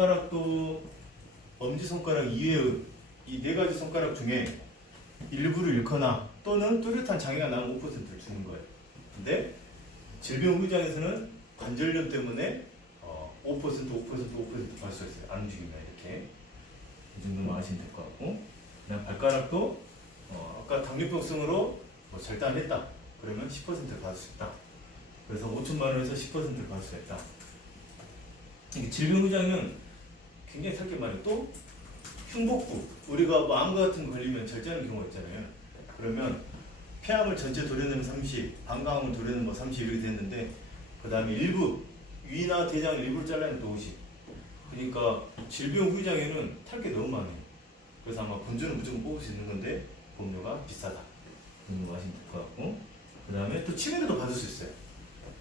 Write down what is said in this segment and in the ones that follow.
손가락도 엄지손가락 이외의 이 네 가지 손가락 중에 일부를 잃거나 또는 뚜렷한 장애가 나면 5%를 주는 거예요. 근데 질병의장에서는 관절염 때문에 5% 받을 수 있어요. 안 움직이면 이렇게. 이 정도만 아시면 될 것 같고, 그냥 발가락도 아까 당뇨병성으로 뭐 절단했다 그러면 10%를 받을 수 있다. 그래서 5천만 원에서 10%를 받을 수 있다. 질병의장은 굉장히 살게 말해요. 또 흉복부, 우리가 뭐 암과 같은 거 걸리면 절제하는 경우가 있잖아요. 그러면 폐암을 전체 도려내면 30, 방광암을 도려내면 뭐 30 이렇게 됐는데, 그 다음에 일부 위나 대장 일부를 잘라내면 또 50. 그러니까 질병 후유장애는 탈 게 너무 많아요. 그래서 아마 본주는 무조건 뽑을 수 있는 건데 보험료가 비싸다. 그런 거 아시면 될 것 같고, 그 다음에 또 치매도 받을 수 있어요.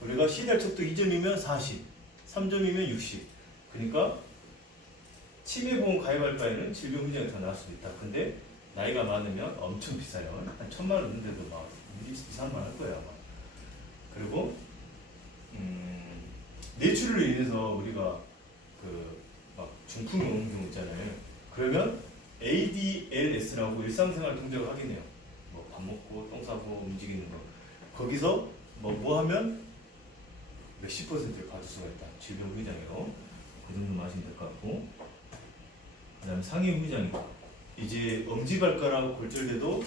우리가 CDR 척도 2점이면 40, 3점이면 60. 그러니까 치매보험 가입할 바에는 질병 후유장애 더 나을 수도 있다. 근데 나이가 많으면 엄청 비싸요. 한 1,000만 원 있는데도 막 2, 3만 원 할 거예요 아마. 그리고 뇌출혈로 인해서 우리가 그 막 중풍이 오는 경우 있잖아요. 그러면 ADLS라고 일상생활 동작을 하긴 해요. 뭐 밥 먹고 똥 싸고 움직이는 거. 거기서 뭐 하면 몇십 %를 받을 수가 있다. 질병 후유장애로. 그 정도만 아시면 될 것 같고, 그 다음에 상해 후유장애. 이제 엄지발가락 골절돼도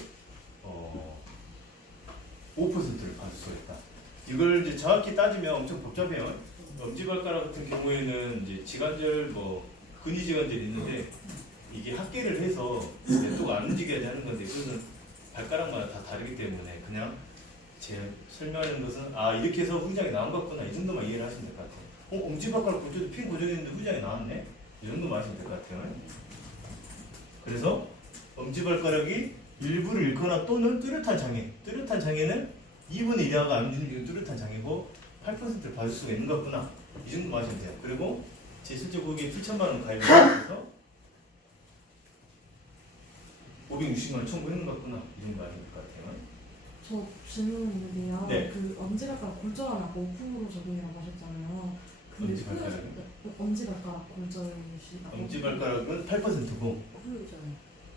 5%를 받을 수가 있다. 이걸 이제 정확히 따지면 엄청 복잡해요. 엄지발가락 같은 경우에는 이제 지관절, 뭐 근위지관절이 있는데 이게 합계를 해서 뇌도가 안 움직여야 하는 건데, 그거는 발가락마다 다 다르기 때문에 그냥 제 설명하는 것은 이렇게 해서 후유장이 나온 것 같구나, 이 정도만 이해를 하시면 될 것 같아요. 엄지발가락 골절도 핀 고정했는데 후유장이 나왔네? 이 정도만 하시면 될 것 같아요. 그래서 엄지발가락이 일부를 잃거나 또는 뚜렷한 장애, 뚜렷한 장애는 2분의 1이하가 안 움직이는 뚜렷한 장애고 8%를 받을 수가 있는 것 같구나, 이 정도 하시면 돼요. 그리고 제 실제 고객에 7천만 원 가입을 해서 560만 원 청구했는 것 같구나, 이 정도 하시면 될 것 같아요. 저 질문 있는데요. 네. 그 엄지발가락 골절하라고 5% 적용이라고 하셨잖아요. 엄지발가락은? 엄지발가락 골절이시다고? 엄지발가락은 8%고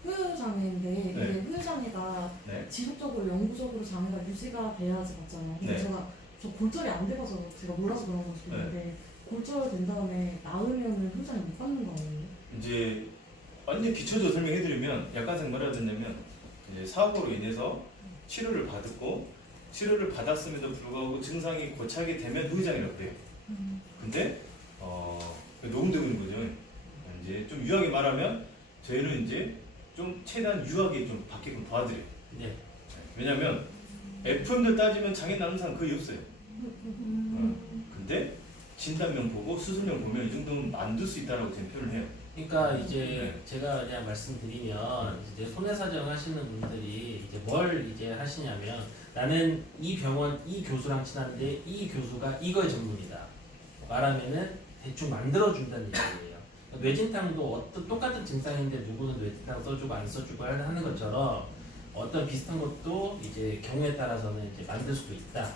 후유장애인데 네. 이게 후유장애가 네. 지속적으로 영구적으로 장애가 유지가 돼야지 맞잖아요. 근데 네. 저 골절이 안 돼봐서 제가 몰라서 그런 걸 수도 있는데 골절된 다음에 나으면은 후유장애 못 받는 거예요? 이제 완전 기초적으로 설명해드리면 약관상 뭐라 듣냐면, 이제 사고로 인해서 치료를 받았고 치료를 받았음에도 불구하고 증상이 고착이 되면 후유장애라고 해요. 근데 녹음되고 있는 거죠. 이제 좀 유하게 말하면 저희는 이제 좀 최대한 유하게 좀 받게끔 도와드려요. 네. 왜냐면 FM들 따지면 장애 나는 사람 거의 없어요. 근데 진단명 보고 수술명 보면 이 정도면 만들 수 있다라고 저는 표현을 해요. 그러니까 이제 네. 제가 그냥 말씀드리면 이제 손해사정 하시는 분들이 이제 뭘 이제 하시냐면, 나는 이 병원 이 교수랑 친한데 이 교수가 이거의 전문이다 말하면은 대충 만들어 준다는 얘기예요. 뇌진탕도 똑같은 증상인데 누구는 뇌진탕 써주고 안 써주고 하는 것처럼 어떤 비슷한 것도 이제 경우에 따라서는 이제 만들 수도 있다.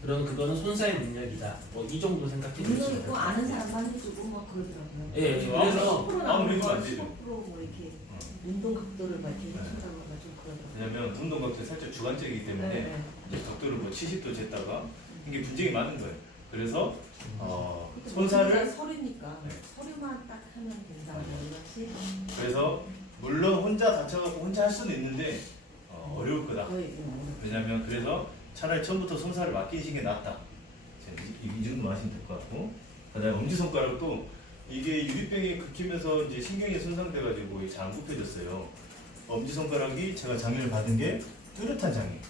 그럼 그거는 손사의 능력이다. 뭐 이 정도 생각해 능력 주시면 있고 아는 사람 만져주고 막 그러더라고요. 예, 그래서 10% 아무 나오는 얘기도 거 안 되죠. 15%뭐 이렇게 운동 각도를 막 이렇게 해준다고 좀 그러더라고요. 왜냐면 운동각도 살짝 주관적이기 때문에 네. 이제 각도를 뭐 70도 쟀다가 이게 분쟁이 많은 거예요. 그래서 근데 손사를 서류니까 네. 서류만 딱 하면 된다고 이렇지. 그래서 물론 혼자 다쳐갖고 혼자 할 수는 있는데 어려울 거다. 거의 왜냐면 그래서 차라리 처음부터 손사를 맡기시는 게 낫다. 이 정도 하시면 될 것 같고, 그다음에 엄지손가락도 이게 유리병이 긁히면서 이제 신경이 손상돼가지고 잘 안 굽혀졌어요. 엄지손가락이 제가 장애를 받은 게 뚜렷한 장애.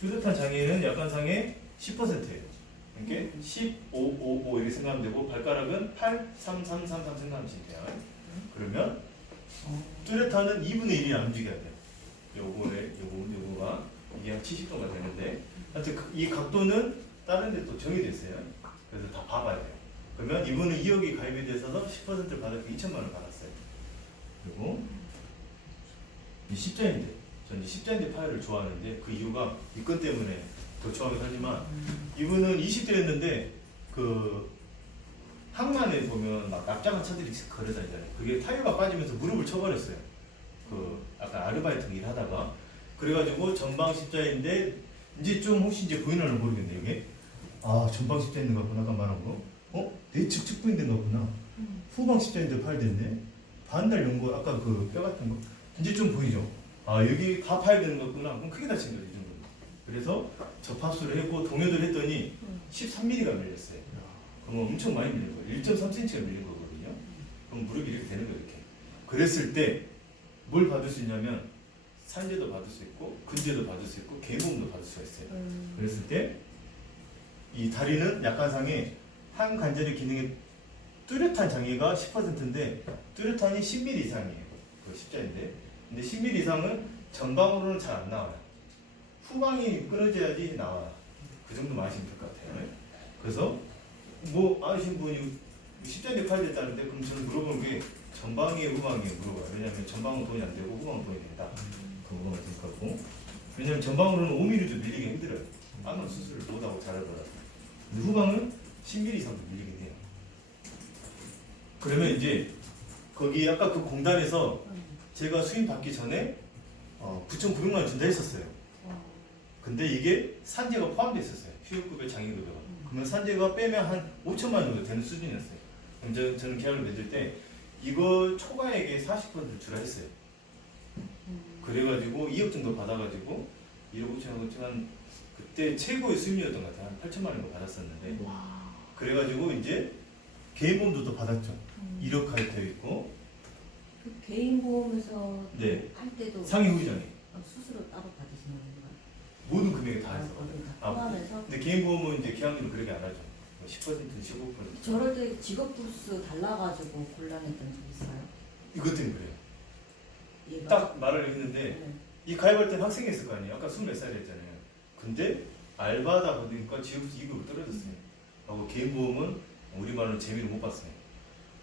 뚜렷한 장애는 약관상의 10%예요. 이렇게 1555 이렇게 생각하면 되고, 발가락은 8, 3, 3, 3, 3 생각하시면 돼요. 그러면 뚜렷한은 2분의 1이 안 움직여야 돼요. 요거가 이게 한 70도가 되는데, 하여튼 이 각도는 다른 데 또 정해져 있어요. 그래서 다 봐봐야 돼요. 그러면 이분은 2억이 가입이 돼서 10%를 받았고 2천만 원을 받았어요. 그리고 이 십자인대, 전 이제 십자인대 파열을 좋아하는데 그 이유가 이 건 때문에 더 좋아하긴 하지만, 이분은 20대였는데 그 항만에 보면 막 납작한 차들이 걸어다니잖아요. 그게 타이어가 빠지면서 무릎을 쳐버렸어요. 그 아까 아르바이트 일하다가 그래가지고 전방 십자인데 이제 좀 혹시 이제 보이나는 모르겠네 이게. 아 전방 십자인데 같구나 아까 말한 거. 내측 측부인데 같구나. 후방 십자인데 파열됐네. 반달 연고 아까 그 뼈 같은 거 이제 좀 보이죠. 아 여기 다 파열되는 거구나. 그럼 크게 다친 거죠 이 정도. 그래서 접합수를 했고 동요를 했더니 13mm가 밀렸어요. 그럼 엄청 많이 밀린 거예요. 1.3cm가 밀린 거거든요. 그럼 무릎이 이렇게 되는 거예요. 이렇게. 그랬을 때 뭘 받을 수 있냐면 산재도 받을 수 있고 근재도 받을 수 있고 개인보험도 받을 수가 있어요. 그랬을 때 이 다리는 약관상에 한 관절의 기능에 뚜렷한 장애가 10%인데 뚜렷한이 10mm 이상이에요. 그 십자인데. 근데 10mm 이상은 전방으로는 잘 안 나와요. 후방이 끊어져야지 나와요. 그 정도만 아시면 될 것 같아요. 그래서 뭐 아시는 분이 십자인대 파열됐다는데 그럼 저는 물어보는 게 전방이에요 후방이에요 물어봐요. 왜냐하면 전방은 돈이 안 되고 후방은 돈이 된다. 그 부분을 생각하고 왜냐하면 전방으로는 5mm도 밀리기 힘들어요. 암은 수술을 못하고 잘하더라도. 근데 후방은 10mm 이상도 밀리긴 해요. 그러면 이제 거기 아까 그 공단에서 제가 수임 받기 전에 9,900만 원 준다 했었어요. 근데 이게 산재가 포함되어 있었어요. 휴업급여 장애급여가. 그러면 산재가 빼면 한 5천만 원 정도 되는 수준이었어요. 그럼 저는 계약을 맺을 때 이거 초과액의 40% 주라 했어요. 그래가지고 2억 정도 받아가지고 1억 5천원 한 그때 최고의 수임료였던 것 같아요. 한 8천만 원 정도 받았었는데 그래가지고 이제 개인보험도 또 받았죠. 1억 가입되어 있고 그 개인 보험에서 네. 할 때도 상위 후기장에 수수료 따로 받으시는 건가요? 모든 금액에 다 해서 다 포함해서? 근데 개인보험은 이제 계약률은 그렇게 안 하죠. 10% 15%. 저럴 때 직업부스 달라가지고 곤란했던 적 있어요? 이것 때문에 그래요. 얘가? 딱 말을 했는데 네. 이 가입할 때는 학생이었을 거 아니에요. 아까 24살 했잖아요. 근데 알바다 보니까 지급수 2급으로 떨어졌어요. 하고 개인보험은 우리 말로 재미를 못 봤어요.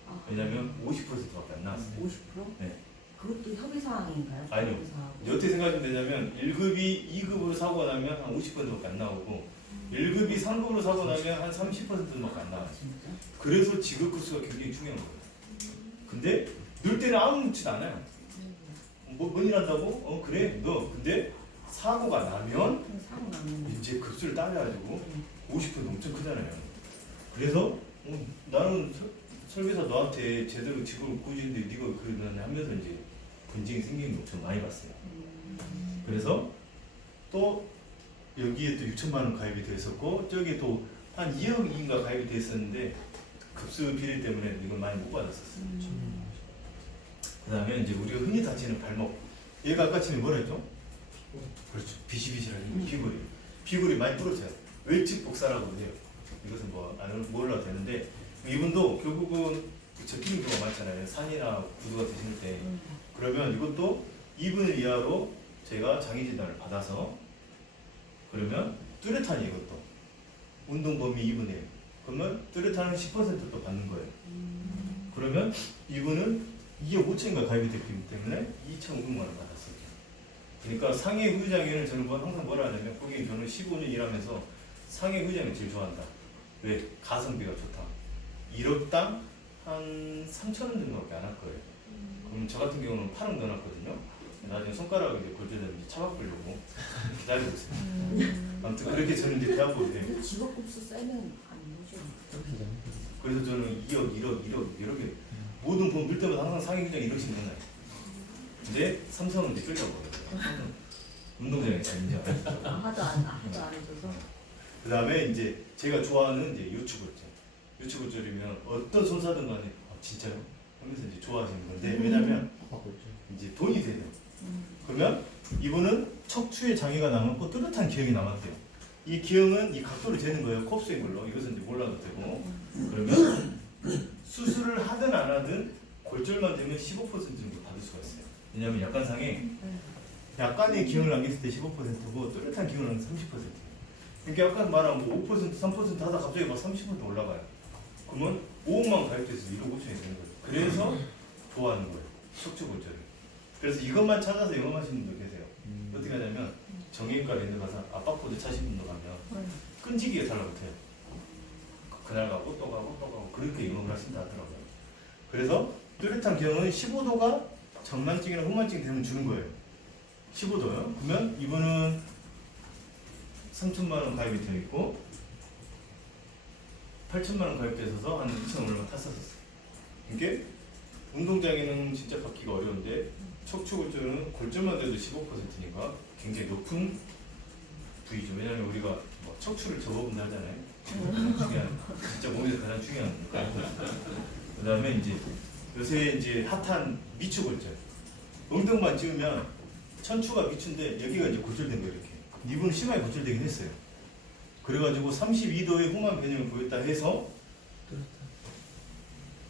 아, 왜냐면 50%밖에 안 나왔어요. 50%? 네. 그것도 협의사항인가요? 아니요. 협의사항. 이제 어떻게 생각하시면 되냐면 1급이 2급으로 사고 나면 한 50%밖에 안 나오고 1급이 3급으로 사고 나면 한 30%밖에 안 나와요. 진짜? 그래서 지급구수가 굉장히 중요한 거예요. 근데 넣을 때는 아무렇지도 않아요. 뭔 일 한다고? 그래 너 근데 사고가 나면 사고 나면 이제 급수를 따져가지고 50% 엄청 크잖아요. 그래서 나는 설계사 너한테 제대로 직업을 구해주는데 네가 그러면 하면서 이제 분쟁이 생기는 게 엄청 많이 봤어요. 그래서 또 여기에 또 6천만 원 가입이 돼 있었고 저기 또 한 2억인가 가입이 돼 있었는데 급수 비리 때문에 이걸 많이 못 받았었어요. 그 다음에 이제 우리가 흔히 다치는 발목 얘가 아까 치면 뭐라 했죠? 그렇죠. 비시비시라는 피골이 피골이 많이 부러져요. 외측 복사라고 해요. 이것은 뭐 안 몰라도 되는데 이분도 결국은 접히는 경우가 많잖아요. 산이나 구두가 되실 때 그러면 이것도 2분 이하로 제가 장애 진단을 받아서 그러면 뚜렷하니 이것도 운동 범위 2분의 1 그러면 뚜렷한은 10%또 받는 거예요. 그러면 이분은 2억 5천인가 가입이 됐기 때문에 2,500만 원 받았어요. 그러니까 상해 후유장애는 저는 항상 뭐라 하냐면 거기 저는 15년 일하면서 상해 후유장애 제일 좋아한다. 왜? 가성비가 좋다. 1억당 한 3천 원 정도밖에 안 할 거예요. 그럼 저 같은 경우는 8억 넣어놨거든요. 나중에 손가락을 이제 골절되는지 차바꾸려고 기다리고 있어요. 아무튼 그렇게 저는 이제 대학보를 돼요. 근데 직업급수 세면 안 오죠. 그래서 저는 2억, 1억 이렇게 모든 보험 넣을 때마다 항상 상해 후유장애 1억씩 넣어놔요. 근데 삼성은 이제 끌려버려요. 운동장에 잘 인정 안 해주죠. 하도 안 해줘서. 그 다음에 이제 제가 좋아하는 이제 요추골절. 요추골절이면 어떤 손사든 간에 진짜요? 하면서 이제 좋아하시는 건데 왜냐면 이제 돈이 돼요. 그러면 이분은 척추에 장애가 남았고 뚜렷한 기형이 남았대요. 이 기형은 이 각도를 재는 거예요. kop수인 걸로. 이것은 이제 몰라도 되고. 그러면 수술을 하든 안 하든 골절만 되면 15% 정도 받을 수가 있어요. 왜냐면 약관상에 약간의 기형을 남겼을 때 15%고 뚜렷한 기형을 남겼을 때 30%예요. 그러니까 약간 말하면 5% 3% 하다 갑자기 막 30% 올라가요. 그러면 5억만 가입돼서 1억 5천이 되는 거예요. 그래서 좋아하는 거예요. 척추골절을. 그래서 이것만 찾아서 영업하시는 분도 계세요. 어떻게 하냐면 정형외과 이런 데 가서 압박코드 차신 분도 가면 끈질기게 달라붙어요. 그날 가고 또 가고 또 가고 그렇게 영업을 하신다 하더라고요. 그래서 뚜렷한 경우는 15도가 전만증이나 후만증 되면 주는 거예요. 15도요. 그러면 이분은 3천만 원 가입이 되어 있고 8천만 원 가입돼 있어서 한 2천 원 얼마 탔었어요. 이게 운동장에는 진짜 받기가 어려운데 척추골절은 골절만 돼도 15%니까 굉장히 높은 부위죠. 왜냐하면 우리가 뭐 척추를 접어본다 하잖아요. 중요한 진짜 몸에서 가장 중요한 거니까. 그다음에 이제 요새 이제 핫한 미추골절. 엉덩만 찍으면 천추가 미추인데 여기가 이제 골절된 거예요. 이렇게. 이분은 심하게 골절되긴 했어요. 그래가지고 32도의 후만 변형을 보였다 해서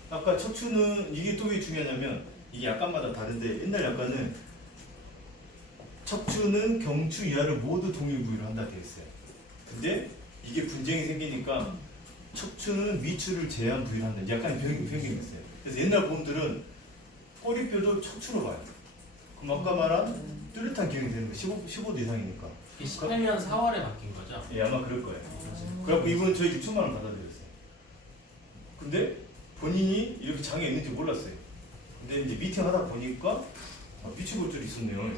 아까 척추는 이게 또 왜 중요하냐면 이게 약관마다 다른데 옛날 약관은 척추는 경추 이하를 모두 동일 부위로 한다 되어 있어요. 근데 이게 분쟁이 생기니까 척추는 미추를 제한 부위로 한다. 약간 변경이 있어요. 그래서 옛날 분들은 꼬리뼈도 척추로 봐요. 그럼 아까 말한 뚜렷한 기형이 되는 거 15도 이상이니까. 18년 4월에 바뀐 거죠? 예, 아마 그럴 거예요. 그래갖고 이분은 저희 6천만 원 받아들였어요. 근데 본인이 이렇게 장애 있는지 몰랐어요. 근데 이제 미팅 하다 보니까 미추골절이 있었네요.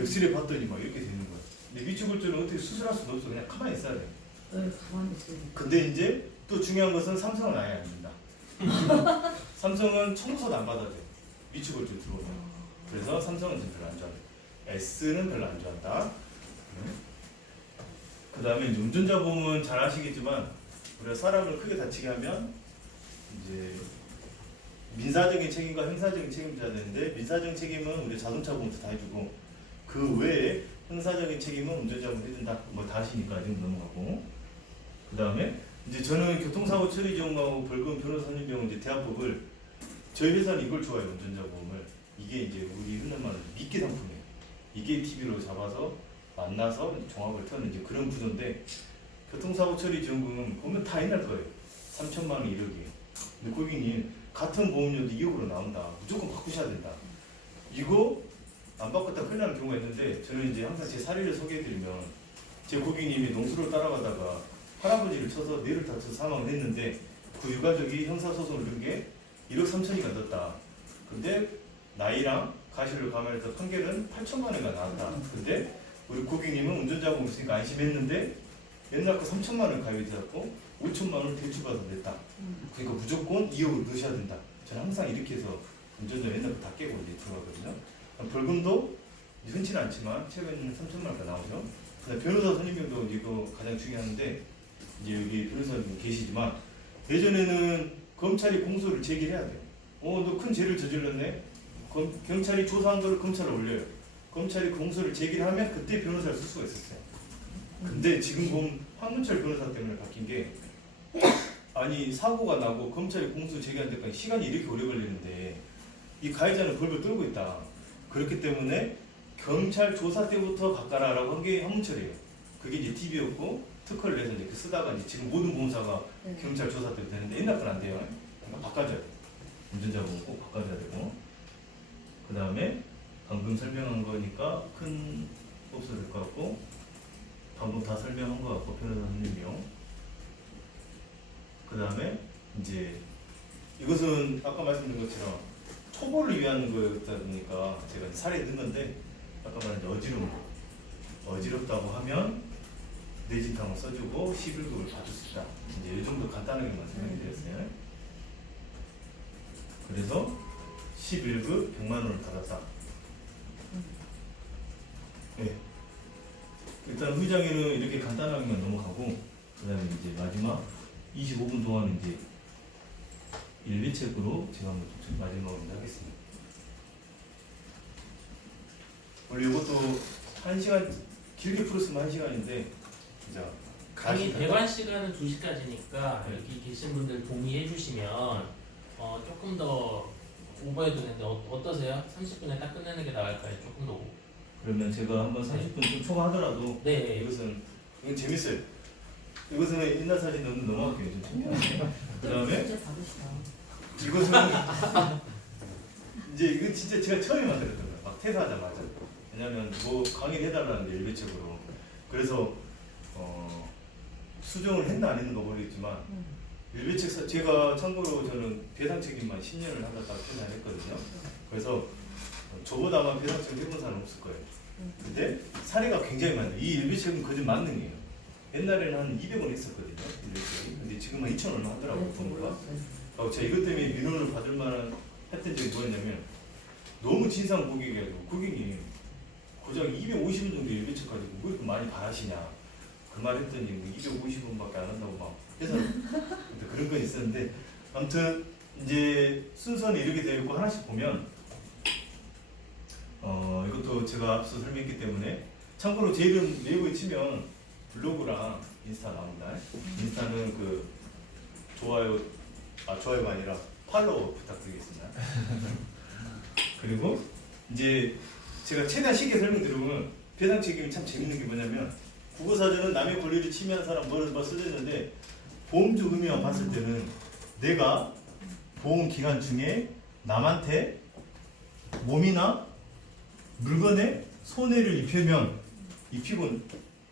엑스레이 봤더니 막 이렇게 되는 거예요. 근데 미추골절은 어떻게 수술할 수도 없어. 그냥 가만히 있어야 돼요. 가만히 있어요. 근데 이제 또 중요한 것은 삼성은 아예 안 된다. 삼성은 청소도 안 받아줘요. 미추골절 들어오면. 그래서 삼성은 좀 별로 안 좋아해요. S는 별로 안 좋아한다. 그 다음에 운전자 보험은 잘 아시겠지만 우리가 사람을 크게 다치게 하면 이제 민사적인 책임과 형사적인 책임져야 되는데 민사적인 책임은 우리 자동차 보험에서 다 해주고 그 외에 형사적인 책임은 운전자 보험 해준다. 뭐 다 아시니까 지금 넘어가고 그 다음에 이제 저는 교통사고 처리 지원하고 벌금 변호사 선임 비용 이제 대합법을 저희 회사는 이걸 좋아해요. 운전자 보험을 이게 이제 우리 흔히 말하는 미끼 상품이에요. 이게 TV로 잡아서 만나서 종합을 터는 이제 그런 구조인데 교통사고 처리 지원금은 보면 다 옛날 거예요. 3천만 원 1억이에요. 근데 고객님 같은 보험료도 2억으로 나온다. 무조건 바꾸셔야 된다. 이거 안 바꿨다 큰일 나는 경우가 있는데 저는 이제 항상 제 사례를 소개해드리면 제 고객님이 농수를 따라가다가 할아버지를 쳐서 뇌를 다쳐서 사망을 했는데 그 유가족이 형사소송을 넣은 게 1억 3천이가 넣었다. 근데 나이랑 가시를 감안해서 판결은 8천만 원이가 나왔다. 근데 우리 고객님은 운전자 보험 있으니까 안심했는데 옛날 거 3천만 원 가입이 되었고 5천만 원 대출받아 냈다. 그러니까 무조건 2억을 넣으셔야 된다. 저는 항상 이렇게 해서 운전자 옛날 거 다 깨고 이제 들어가거든요. 벌금도 흔치는 않지만 최근 3천만 원가 나오죠. 그다음 변호사 선임비용도 이거 가장 중요한데 이제 여기 변호사님 계시지만 예전에는 검찰이 공소를 제기해야 돼요. 너 큰 죄를 저질렀네. 경찰이 조사한 거를 검찰에 올려요. 검찰이 공소를 제기를 하면 그때 변호사를 쓸 수가 있었어요. 근데 지금 보면 황문철 변호사 때문에 바뀐 게 아니 사고가 나고 검찰이 공소 제기한 데까지 시간이 이렇게 오래 걸리는데 이 가해자는 벌벌 떨고 있다. 그렇기 때문에 경찰 조사 때부터 바꿔라라고 한 게 황문철이에요. 그게 이제 TV였고 특허를 내서 이제 쓰다가 이제 지금 모든 보험사가 경찰 조사 때부터 되는데 옛날 건 안 돼요. 그러니까 바꿔줘야 돼요. 운전자 보험 꼭 바꿔줘야 되고 그 다음에 방금 설명한 거니까 큰 없어도 될 것 같고 방금 다 설명한 것 같고 변호사 선임비용 그 다음에 이제 이것은 아까 말씀드린 것처럼 초보를 위한 거였다 보니까 제가 사례에 넣은 건데 아까 말한 이제 어지럽다고 하면 뇌진탕을 써주고 11급을 받을 수 있다. 이제 이 정도 간단하게만 설명해 드렸어요. 그래서 11급 100만 원을 받았다. 네. 일단 후기장에는 이렇게 간단하게만 넘어가고 그 다음에 이제 마지막 25분 동안 이제 일비책으로 제가 한번 좀 마지막으로 하겠습니다. 원래 이것도 1시간 길게 풀었으면 1시간인데 진짜 강의 대관 시간은 2시까지니까 여기 계신 분들 동의해 주시면 조금 더 오버해도 되는데 어떠세요? 30분에 딱 끝내는 게 나을까요? 조금 더 그러면 제가 한번 30분 좀 초과하더라도 네. 이건 재밌어요. 이것은 옛날 사진 넣는 넘어갈게요. 그 다음에 진짜 다르시다. 이것은 이제 이건 진짜 제가 처음에 만들었던 거예요. 막 퇴사하자마자. 왜냐면 뭐 강의를 해달라는데 일배책으로. 그래서 수정을 했나 안 했는가 모르겠지만 일배책 제가 참고로 저는 배상 책임만 10년을 하다가 퇴사했거든요. 그래서 저보다 아마 배상 책임 해본 사람 없을 거예요. 근데 사례가 굉장히 많아요. 이 일배책은 거짓 만능이에요. 옛날에는 한 200원 했었거든요. 일배책이. 근데 지금은 2,000원 하더라고요. 보니까. 제가 이것 때문에 민원을 받을 만한 했던 적이 뭐였냐면 너무 진상 고객이어서 고객이 고작 250원 정도 일배책 가지고 뭐 이렇게 많이 바라시냐 그 말 했더니 뭐 250원밖에 안 한다고 막 해서 그런 건 있었는데 아무튼 이제 순서는 이렇게 되어 있고 하나씩 보면 이것도 제가 앞서 설명했기 때문에 참고로 제 이름 네이버에 치면 블로그랑 인스타 나옵니다. 인스타는 그 좋아요가 아니라 팔로우 부탁드리겠습니다. 그리고 이제 제가 최대한 쉽게 설명드리면 배상 책임이 참 재밌는 게 뭐냐면 국어사전은 남의 권리를 침해한 사람 뭐 써졌는데 보험주 의미만 봤을 때는 내가 보험 기간 중에 남한테 몸이나 물건에 손해를 입히고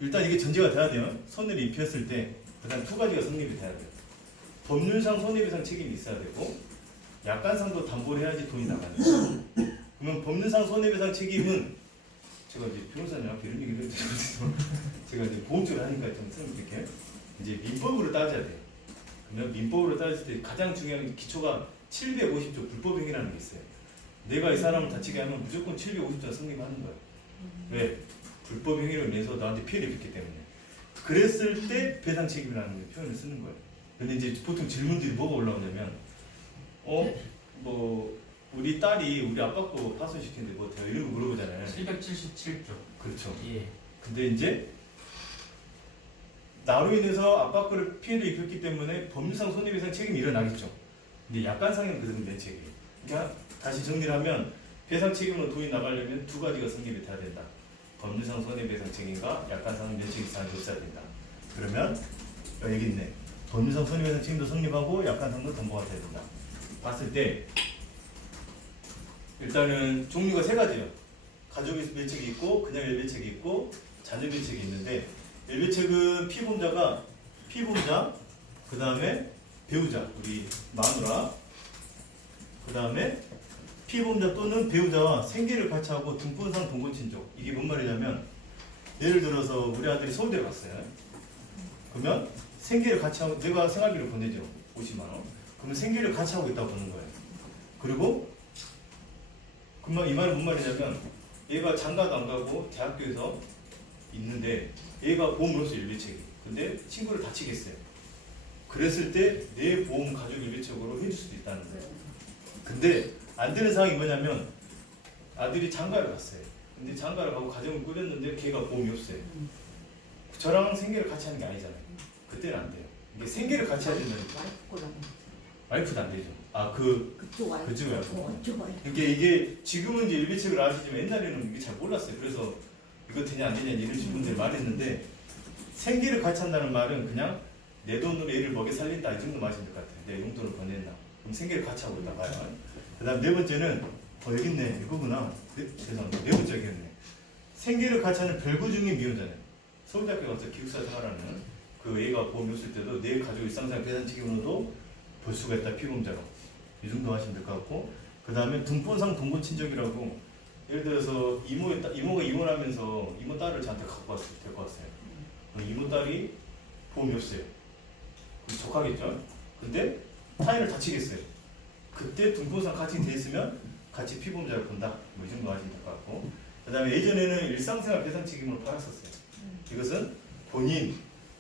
일단 이게 전제가 돼야 돼요. 손해를 입혔을 때 그다음 두 가지가 성립이 돼야 돼요. 법률상 손해배상 책임이 있어야 되고 약관상도 담보를 해야지 돈이 나가는 거예요. 그러면 법률상 손해배상 책임은 제가 이제 변호사님 앞에 이런 얘기를 해도 제가 이제 보험적으로 하니까 좀 설명드릴게요. 이제 민법으로 따져야 돼요. 그러면 민법으로 따질 때 가장 중요한 기초가 750조 불법행위라는 게 있어요. 내가 이 사람을 다치게 하면 무조건 750조가 성립하는 거예요. 왜? 불법행위로 인해서 나한테 피해를 입혔기 때문에. 그랬을 때 배상 책임이라는 표현을 쓰는 거예요. 근데 이제 보통 질문들이 뭐가 올라오냐면 우리 딸이 우리 아빠 거 파손시켰는데 뭐 어때요? 이런 거 물어보잖아요. 777조. 그렇죠. 예. 근데 이제 나로 인해서 아빠 거를 피해를 입혔기 때문에 법률상 손해배상 책임이 일어나겠죠. 근데 약관상에는 그들은 내 책임. 그러니까 다시 정리를 하면 배상 책임으로 돈이 나가려면 두 가지가 성립이 돼야 된다. 법률상 손해배상 책임과 약관상 면책 이상이 없어야 된다. 그러면 여기 있네. 법률상 손해배상 책임도 성립하고 약관상도 담보가 돼야 된다. 봤을 때 일단은 종류가 세 가지예요. 가족 일배책이 있고 그냥 일배책이 있고 자녀 일배책이 있는데 일배책은 피보험자 그 다음에 배우자 우리 마누라 그 다음에 피보험자 또는 배우자와 생계를 같이 하고 등본상 동거친족. 이게 뭔 말이냐면 예를 들어서 우리 아들이 서울대 갔어요. 그러면 생계를 같이 하고 내가 생활비를 보내죠. 50만 원. 그러면 생계를 같이 하고 있다고 보는 거예요. 그리고 그러면 이 말은 뭔 말이냐면 얘가 장가도 안 가고 대학교에서 있는데 얘가 보험을 없어 일배책이. 근데 친구를 다치겠어요. 그랬을 때 내 보험 가족 일배책으로 해줄 수도 있다는 거예요. 근데 안 되는 상황이 뭐냐면 아들이 장가를 갔어요. 근데 장가를 가고 가정을 꾸렸는데 걔가 보험이 없어요. 저랑 생계를 같이 하는 게 아니잖아요. 그때는 안 돼요. 이게 생계를 같이 해야 된다니까. 와이프도 안 되죠. 그쪽 와이프. 그쪽 와이프. 어쪽 와이프. 이게 지금은 이제 일배책을 아시지만 옛날에는 이게 잘 몰랐어요. 그래서 이거 되냐 안 되냐 이런 질문들을 많이 했는데 생계를 같이 한다는 말은 그냥 내 돈으로 애를 먹여 살린다 이 정도 마시면 될 것 같아요. 내 용돈을 보낸다. 그럼 생계를 같이 하고 있다 봐요. 그 다음 네 번째는 여기 있네. 이거구나. 죄송합니다. 네 번째 여기 있네. 생계를 같이 하는 별거 중인 미혼자는 서울대학교 가서 기숙사 생활하는 그 애가 보험이 없을 때도 내 가족 일상생활 배상 책임으로도 볼 수가 있다. 피보험자로. 이 정도 하시면 될 것 같고 그 다음에 등본상 동거친족이라고 예를 들어서 이모가 이혼하면서 이모 딸을 저한테 갖고 왔어요. 데리고 왔어요. 이모 딸이 보험이 없어요. 그럼 적하겠죠? 근데 타인을 다치겠어요. 그때 등본상 같이 돼 있으면 같이 피보험자를 본다. 뭐 이 정도 하시면 될 것 같고 그 다음에 예전에는 일상생활 배상 책임으로 팔았었어요. 이것은 본인,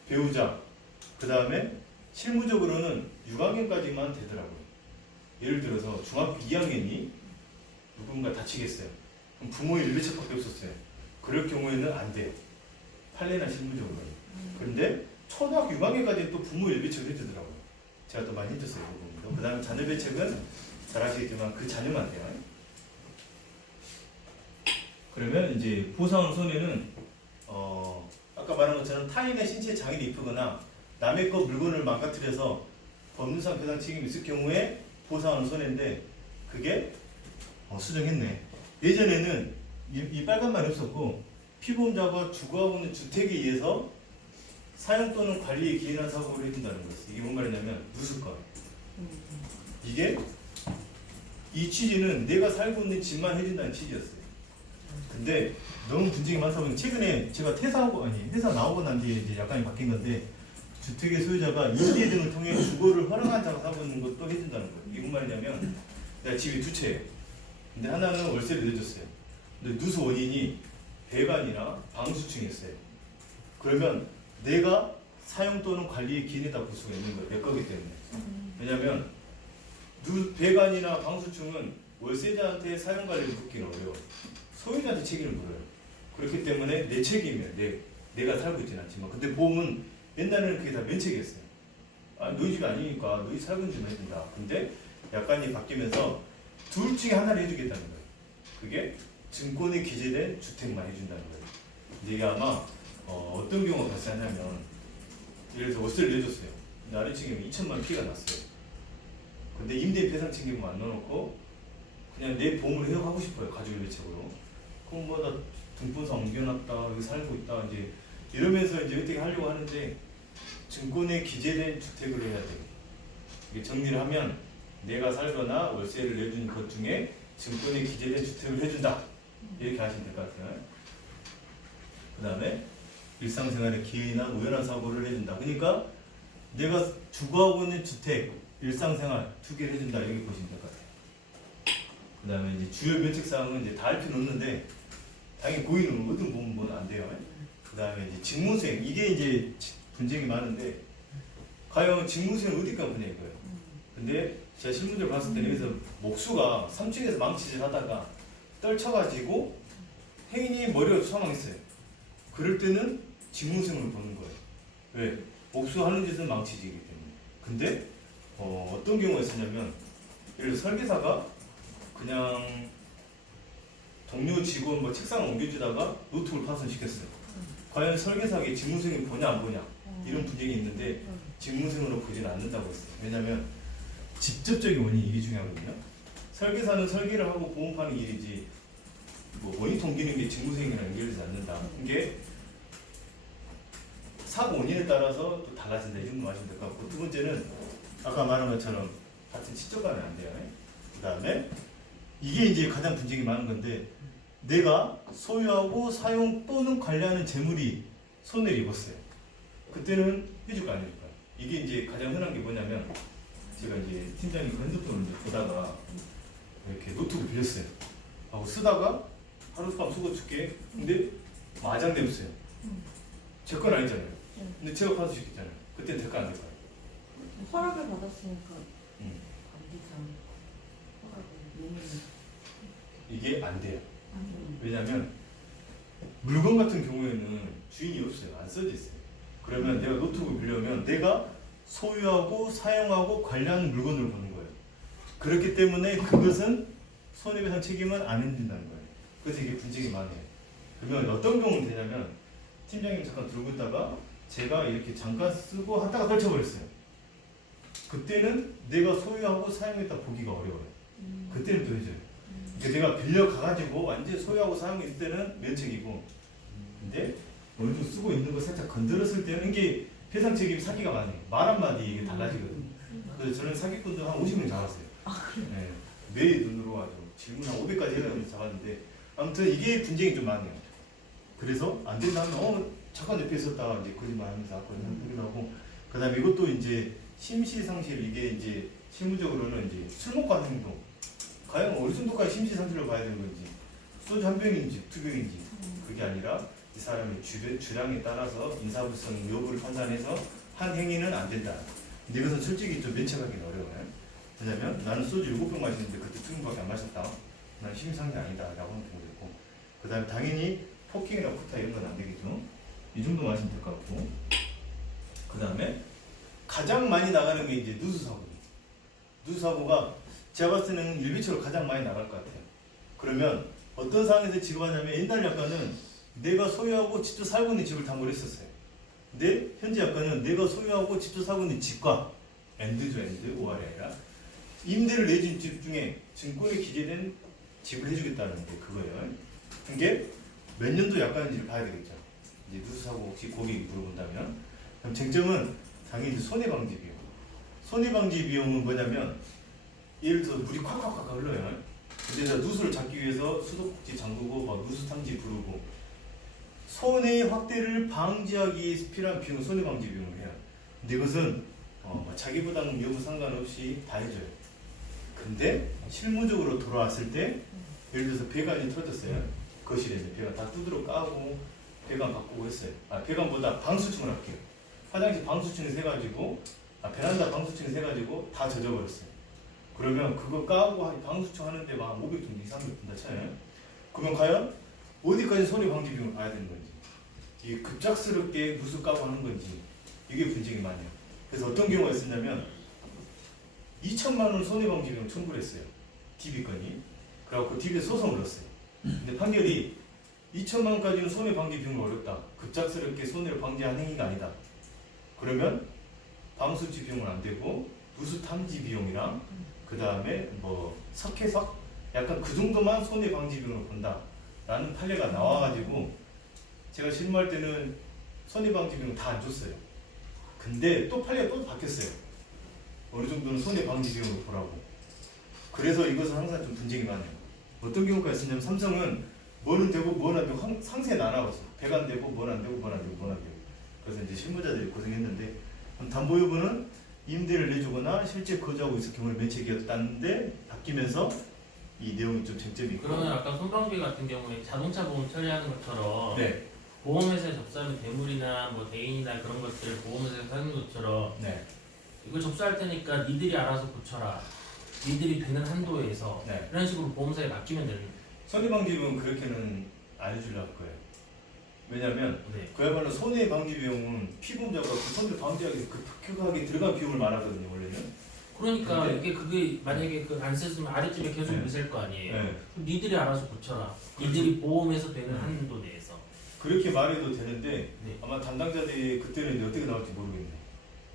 배우자, 그 다음에 실무적으로는 6학년까지만 되더라고요. 예를 들어서 중학교 2학년이 누군가 다치겠어요. 그럼 부모의 일배책밖에 없었어요. 그럴 경우에는 안 돼요. 판례나 실무적으로. 그런데 초등학교 6학년까지 또 부모 일배책을 해주더라고요. 제가 또 많이 해줬어요. 그 부분도. 그 다음에 자녀 배책은 잘 아시겠지만 그 자녀만 돼요. 그러면 이제 보상 손해는 아까 말한 것처럼 타인의 신체에 장애를 입히거나 남의 것 물건을 망가뜨려서 법률상 배상 책임이 있을 경우에 보상하는 손해인데 그게 수정했네. 예전에는 이 빨간 말이 없었고 피보험자가 주거하고 있는 주택에 의해서 사용 또는 관리에 기인한 사고를 해준다는 거였어요. 이게 뭔 말이냐면 누수가. 이게 이 취지는 내가 살고 있는 집만 해준다는 취지였어요. 근데 너무 분쟁이 많다 보니 최근에 제가 회사 나오고 난 뒤에 이제 약간이 바뀐 건데 주택의 소유자가 임대 등을 통해 주거를 허락한 자가 살고 있는 것도 해준다는 거예요. 이게 뭔 말이냐면 내가 집이 두 채예요. 근데 하나는 월세를 내줬어요. 근데 누수 원인이 배관이나 방수층이었어요. 그러면 내가 사용 또는 관리에 기인했다 볼 수가 있는 거예요. 내 거기 때문에. 왜냐면 배관이나 방수층은 월세자한테 사용 관리를 묻기는 어려워. 소유자한테 책임을 물어요. 그렇기 때문에 내 책임이에요. 내가 살고 있진 않지만. 근데 보험은 옛날에는 그게 다 면책이었어요. 너희 집이 아니니까 너희 살고 있는 집만 해준다. 근데 약관이 바뀌면서 둘 중에 하나를 해주겠다는 거예요. 그게 증권에 기재된 주택만 해준다는 거예요. 근데 이게 아마 어떤 경우가 발생하냐면 예를 들어서 월세를 내줬어요. 나를 책임이 2천만 원 피해가 났어요. 근데 임대 배상 책임을 안 넣어놓고 그냥 내 보험을 해석하고 싶어요. 가족일배책으로. 그럼 뭐 나 등본상 옮겨놨다 여기 살고 있다 이제 이러면서 이제 어떻게 하려고 하는데 증권에 기재된 주택을 해야 돼요. 이게 정리를 하면 내가 살거나 월세를 내주는 것 중에 증권에 기재된 주택을 해준다. 이렇게 하시면 될 것 같아요. 그 다음에 일상생활에 기회나 우연한 사고를 해준다. 그러니까 내가 주거하고 있는 주택, 일상생활 두 개를 해준다. 이렇게 보시면 될 것 같아요. 그 다음에 이제 주요 면책사항은 이제 다 할 필요 없는데 당연히 고의는 어떤 보면 안 돼요. 그 다음에 이제 직무수행 이게 이제 분쟁이 많은데 과연 직무수행 어디까지 분쟁일 거예요. 근데 제가 실무들 봤을 때는 여기서 목수가 3층에서 망치질 하다가 떨쳐가지고 행인이 머리가 사망했어요. 그럴 때는 직무수행을 보는 거예요. 왜? 목수가 하는 짓은 망치지기 때문에. 근데 어떤 경우가 있었냐면 예를 들어 설계사가 그냥 동료 직원 뭐 책상을 옮겨주다가 노트북을 파손시켰어요. 과연 설계사에게 직무수행을 보냐 안 보냐 이런 분쟁이 있는데 직무수행으로 보지는 않는다고 했어요. 왜냐하면 직접적인 원인이 이게 중요하거든요. 설계사는 설계를 하고 보험파는 일이지 뭐 모니터 옮기는 게 직무수행이랑 연결되지 않는다. 이게 사고 원인에 따라서 또 달라진다. 이 정도 마시면 될 것 같고 두 번째는 아까 말한 것처럼 같은 시점감이 안 돼요. 그 다음에 이게 이제 가장 분쟁이 많은 건데 내가 소유하고 사용 또는 관리하는 재물이 손해를 입었어요. 그때는 해줄 거 아닙니까? 이게 이제 가장 흔한 게 뭐냐면 제가 이제 팀장님 핸드폰을 이제 보다가 이렇게 노트북 빌렸어요. 하고 쓰다가 하룻밤 쓰고 줄게. 근데 마장되었어요. 제 건 아니잖아요. 근데 제가 파서 시켰잖아요. 그때 될까 안 될까요? 허락을 받았으니까 음. 관리상 허락을 용인을 이게 안 돼요. 하는. 왜냐면 물건 같은 경우에는 주인이 없어요. 안 써져 있어요. 그러면 내가 노트북을 빌려면 내가 소유하고 사용하고 관리하는 물건으로 보는 거예요. 그렇기 때문에 그것은 손해배상 책임은 안 해준다는 거예요. 그래서 이게 분쟁이 많아요. 그러면 어떤 경우는 되냐면 팀장님 잠깐 들고 있다가 제가 이렇게 잠깐 쓰고 하다가 떨쳐버렸어요. 그때는 내가 소유하고 사용했다 보기가 어려워요. 그때는 또 해줘요. 그러니까 내가 빌려 가가지고 완전 소유하고 사용했을 때는 면책이고, 근데 어느 정도 쓰고 있는 거 살짝 건드렸을 때는 이게 배상 책임 사기가 많아요. 말 한마디 이게 달라지거든요. 그래서 저는 사기꾼들 한 50명 잡았어요. 네. 매일 눈으로 아주 질문 한 500까지 해가지고 잡았는데 아무튼 이게 분쟁이 좀 많아요. 그래서 안 된다면 잠깐 옆에 있었다가 이제 거짓말하면서 아까 한소리를 하고, 그다음에 이것도 이제 심시상실 이게 이제 실무적으로는 이제 술 먹고 하는 행동. 과연 어느 정도까지 심시상실로 봐야 되는 건지, 소주 한 병인지 두 병인지 그게 아니라 이 사람의 주량에 따라서 인사불성 여부를 판단해서 한 행위는 안 된다. 근데 이것은 솔직히 좀 면책하기는 어려워요. 왜냐면 나는 소주 7병 마시는데 그때 2병밖에 안 마셨다. 난 심상이 아니다 라고 하는 경우도 있고, 그 다음에 당연히 포킹이나 쿠타 이런 건 안 되겠죠. 이 정도 마시면 될 것 같고, 그 다음에 가장 많이 나가는 게 이제 누수사고. 누수사고가 제가 봤을 때는 일비적으로 가장 많이 나갈 것 같아요. 그러면 어떤 상황에서 지급하냐면 옛날 약관은 내가 소유하고 직접 살고 있는 집을 담보로 했었어요. 근데 현재 약관은 내가 소유하고 직접 살고 있는 집과 엔드죠, 엔드, OR이 아니라 임대를 내준 집 중에 증권에 기재된 집을 해주겠다는 게 그거예요. 이게 몇 년도 약관인지를 봐야 되겠죠. 이제 누수사고 혹시 고객이 물어본다면. 그럼 쟁점은 당연히 손해방지 비용. 손해방지 비용은 뭐냐면 예를 들어서 물이 콱콱콱 흘러요. 근데 저 누수를 잡기 위해서 수도꼭지 잠그고 막 누수 탐지 부르고 손해 확대를 방지하기 위해서 필요한 비용은 손해방지 비용을 해요. 근데 이것은 자기 부담 여부 상관없이 다 해줘요. 근데 실무적으로 돌아왔을 때 예를 들어서 배관이 터졌어요. 거실에서 배관 다 두드러 까고 배관 바꾸고 했어요. 배관보다 방수층을 할게요. 화장실 방수층에서 해가지고 베란다 방수층에서 해가지고 다 젖어버렸어요. 그러면 그거 까고 방수층 하는데 막 500돈, 200~300돈 쳐요. 그러면 과연 어디까지 손해방지 비용을 봐야 되는 건지, 이게 급작스럽게 누수 까고 하는 건지, 이게 분쟁이 많아요. 그래서 어떤 경우가 있었냐면 2천만 원 손해방지 비용 청구를 했어요. DB 건이. 그래갖고 DB에 소송을 넣었어요. 근데 판결이 2천만 원까지는 손해방지 비용을 어렵다. 급작스럽게 손해를 방지한 행위가 아니다. 그러면 방수치 비용은 안 되고 누수 탐지 비용이랑 그 다음에 뭐 석회석 약간 그 정도만 손해방지 비용을 본다라는 판례가 나와가지고 제가 실무할 때는 손해방지 비용 다 안 줬어요. 근데 또 판례가 또 바뀌었어요. 어느 정도는 손해방지 비용을 보라고. 그래서 이것은 항상 좀 분쟁이 많아요. 어떤 경우가 있었냐면 삼성은 뭐는 되고 뭐는 안 되고 상세히 나눠봤어. 배가 안 되고 뭐는 안 되고 뭐는 안 되고 뭐는 안 되고. 그래서 이제 실무자들이 고생했는데 담보 여부는 임대를 내주거나 실제 거주하고 있을 경우에 면책이었다는데 바뀌면서 이 내용이 좀 쟁점이 있고. 그러면 아까 손방비 같은 경우에 자동차 보험 처리하는 것처럼 네. 보험회사에 접수하는 대물이나 뭐 대인이나 그런 것들 보험회사에서 하는 것처럼 네. 이거 접수할 테니까 니들이 알아서 고쳐라. 니들이 되는 한도에서 네. 이런 식으로 보험사에 맡기면 되는. 손해방지비용은 그렇게는 안 해주려고 할 거예요. 왜냐면 네. 그야말로 손해방지 비용은 피보험자가 그 손해를 방지하기 위해서 급격하게 들어간 비용을 말하거든요, 원래는. 그러니까 근데- 이게 그게 만약에 그 안 썼으면 아랫집에 계속 네. 있을 거 아니에요. 네. 그럼 니들이 알아서 고쳐라. 그렇죠. 니들이 보험에서 되는 한도 내에서. 그렇게 말해도 되는데 네. 아마 담당자들이 그때는 이제 어떻게 나올지 모르겠네.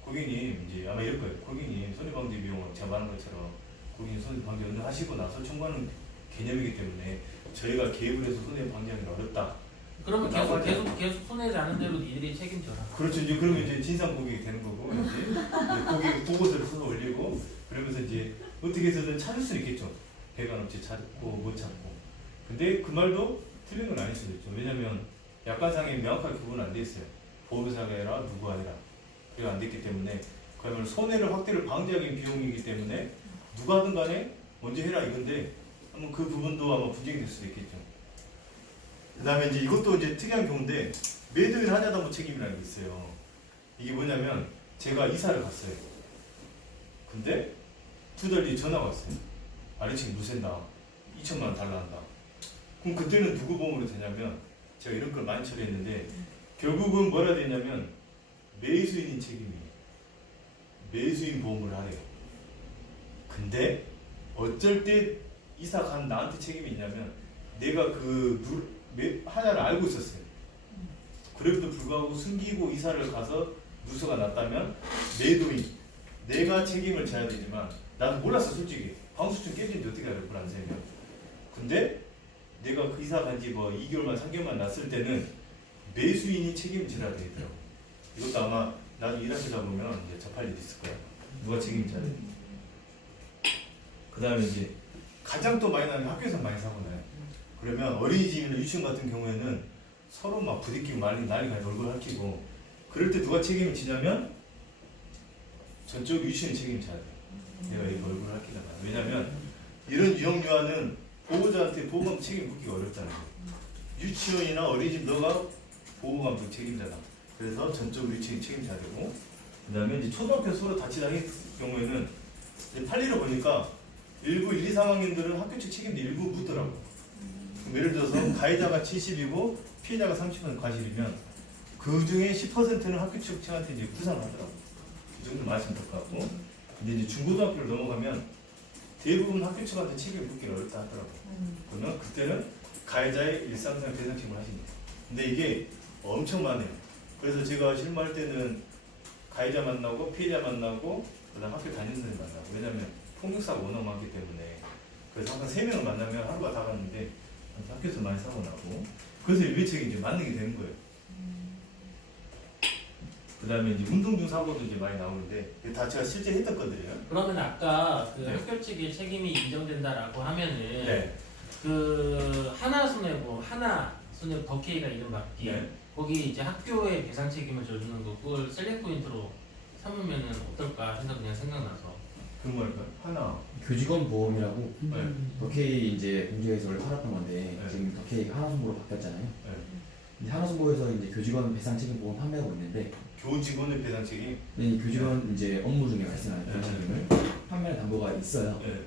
고객님 이제 아마 이럴 거예요. 고객님 손해방지 비용을 제가 말한 것처럼 고객님 손해방지 하시고 나서 청구하는 개념이기 때문에 저희가 개입을 해서 손해방지하기가 어렵다. 그러면 나가지 계속 손해지 않은 대로 니들이 책임져라. 그렇죠. 이제 그러면 이제 진상 고객이 되는 거고 이제 고객이 보고서를 써서 올리고 그러면서 이제 어떻게 해서든 찾을 수 있겠죠. 배관업체 찾고 못 찾고. 근데 그 말도 틀린 건 아닐 수도 있죠. 왜냐면 약관상에 명확하게 구분 안 돼 있어요. 보험회사가 해라 누가 해라. 그게 안 됐기 때문에 그러면 손해를 확대를 방지하기 위한 비용이기 때문에 누가 하든 간에 먼저 해라 이건데 한번 그 부분도 아마 분쟁이 될 수도 있겠죠. 그 다음에 이제 이것도 이제 특이한 경우인데 매도인 하자담보 책임이라는 게 있어요. 이게 뭐냐면 제가 이사를 갔어요. 근데 2달 뒤에 전화가 왔어요. 아래층 무샌다. 2천만 원 달라 한다. 그럼 그때는 누구 보험으로 되냐면 제가 이런 걸 많이 처리했는데 결국은 뭐라 되냐면 매수인인 책임이에요. 매수인 보험을 하래요. 근데 어쩔 때 이사 간 나한테 책임이 있냐면 내가 그 하나를 알고 있었어요. 그래도 불구하고 숨기고 이사를 가서 누수가 났다면 매도인 내가 책임을 져야 되지만 나도 몰랐어 솔직히. 방수층 깨진지 어떻게 알아요? 불 안 새면. 근데 내가 그 이사 간지 뭐 2개월만 3개월만 났을 때는 매수인이 책임을 져야 되더라고. 이것도 아마 나중에 일하시다 보면 이제 접할 일이 있을 거야. 누가 책임을 져야 돼. 그 다음에 이제 가장 또 많이 나는 학교에서 많이 사고 나요. 그러면 어린이집이나 유치원 같은 경우에는 서로 막 부딪히고 난리가 얼굴 핥히고 그럴 때 누가 책임을 지냐면 저쪽 유치원이 책임을 져야 돼요. 내가 이 얼굴 핥히다가. 왜냐면 이런 유형유아는 보호자한테 보호감 책임 묻기가 어렵다는 거예요. 유치원이나 어린이집 너가 보호감독 책임자다. 그래서 전적 유치원이 책임져야 되고 그 다음에 이제 초등학교 서로 다치다 했을 경우에는 이제 판례를 보니까 일부 1, 2, 3학년들은 학교 측 책임도 일부 묻더라고. 예를 들어서 가해자가 70이고 피해자가 30% 과실이면 그 중에 10%는 학교 측한테 이제 구상을 하더라고. 그 정도 말씀 될 것 같고. 근데 이제 중고등학교를 넘어가면 대부분 학교 측한테 책임을 묻기가 어렵다 하더라고. 그러면 그때는 가해자의 일상상 배상 책임을 하십니다. 근데 이게 엄청 많아요. 그래서 제가 실무할 때는 가해자 만나고 피해자 만나고 그다음 학교 담임선생 만나고. 왜냐면 폭력사가 워낙 많기 때문에. 그래서 항상 3명을 만나면 하루가 다 갔는데 학교에서 많이 사고 나고. 그래서 일회책이 이제 맞는 게 되는 거예요. 그다음에 이제 운동 중 사고도 이제 많이 나오는데 이게 다 제가 실제 했던 건들이에요. 그러면 아까 그 네. 학교 측의 책임이 인정된다라고 하면은 네. 그 하나손해보험 하나손해 더케이가 이름 바뀌 네. 거기 이제 학교의 배상 책임을 져주는 거 그걸 셀렉 포인트로 삼으면은 어떨까 해서 그냥 생각나서. 그 뭐랄까 하나. 교직원 보험이라고 네. 더케이 이제 공제에서 원래 팔았던 건데 네. 지금 더케이가 하나손보로 바뀌었잖아요. 네. 이 하나손보에서 이제 교직원 배상 책임 보험 판매하고 있는데 교직원의 배상 책임. 이 교직원 이제 업무 중에 발생하는 네. 배상 책임을 판매하는 담보가 있어요. 네.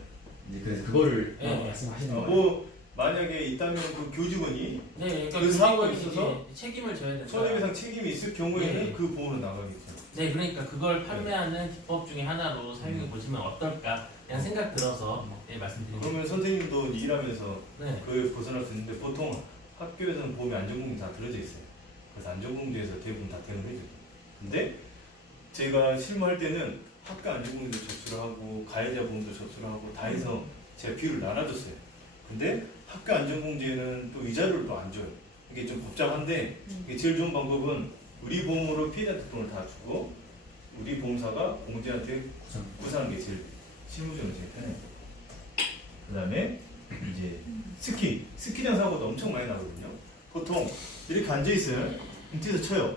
이제 그래서 그거를 네. 말씀하시는 거예요. 뭐 만약에 있다면 그 교직원이 네, 그러니까 그 사고가 교직원이 있어서 이제 책임을 져야 된다. 손해배상 책임이 있을 경우에는 네. 그 보험으로 나가겠죠. 네, 그러니까 그걸 판매하는 기법 중에 하나로 사용해 보시면 어떨까 그냥 생각 들어서 네, 말씀드립니다. 그러면 선생님도 이제 일하면서 네. 그 벗어날 수 있는데 보통 학교에서는 보험이 안전공제 다 들어져 있어요. 그래서 안전공제에서 대부분 다 대응을 해줘요. 근데 제가 실무할 때는 학교 안전공제도 접수를 하고 가해자 보험도 접수를 하고 다 해서 제가 비율을 나눠줬어요. 근데 학교 안전공제는 또 이자료를 또 안 줘요. 이게 좀 복잡한데 이게 제일 좋은 방법은 우리 보험으로 피해자한테 돈을 다 주고 우리 보험사가 공제한테 구상하는 게 제일 실무적으로 제일 편해요. 그 다음에 이제 스키장 사고도 엄청 많이 나거든요. 보통 이렇게 앉아 있어요. 밑에서 쳐요.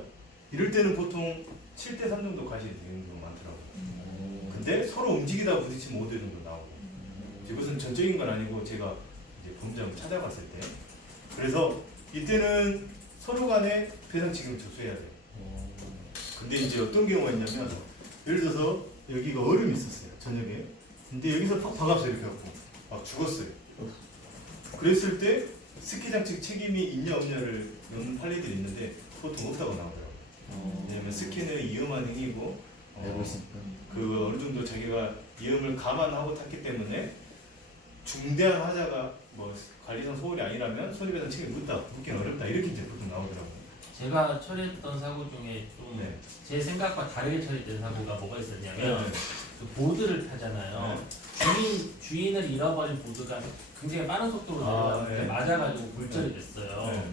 이럴 때는 보통 7대3 정도 가시게 되는 경우가 많더라고요. 근데 서로 움직이다 부딪히면 5대 정도 나오고. 이것은 전적인 건 아니고 제가 이제 보험장을 찾아봤을 때. 그래서 이때는 서로 간에 배상 책임을 접수해야 돼요. 근데 이제 어떤 경우가 있냐면 예를 들어서 여기가 얼음이 있었어요. 저녁에. 근데 여기서 팍 박았어요. 이렇게 갖고. 막 죽었어요. 그랬을 때 스키장 측 책임이 있냐 없냐를 여는 판례들이 있는데 보통 없다고 나오더라고요. 왜냐면 스키는 위험한 행위고 알고 있으니까. 그 어느 정도 자기가 위험을 감안하고 탔기 때문에 중대한 하자가 뭐 관리상 소홀이 아니라면 손해배상 책임 묻기는 어렵다 이렇게 이제 보통 나오더라고요. 제가 처리했던 사고 중에 좀 제 네. 생각과 다르게 처리된 사고가 뭐가 있었냐면 네. 그 보드를 타잖아요. 주인을 잃어버린 보드가 굉장히 빠른 속도로 내려가는데 네. 맞아가지고 골절이 됐어요. 네.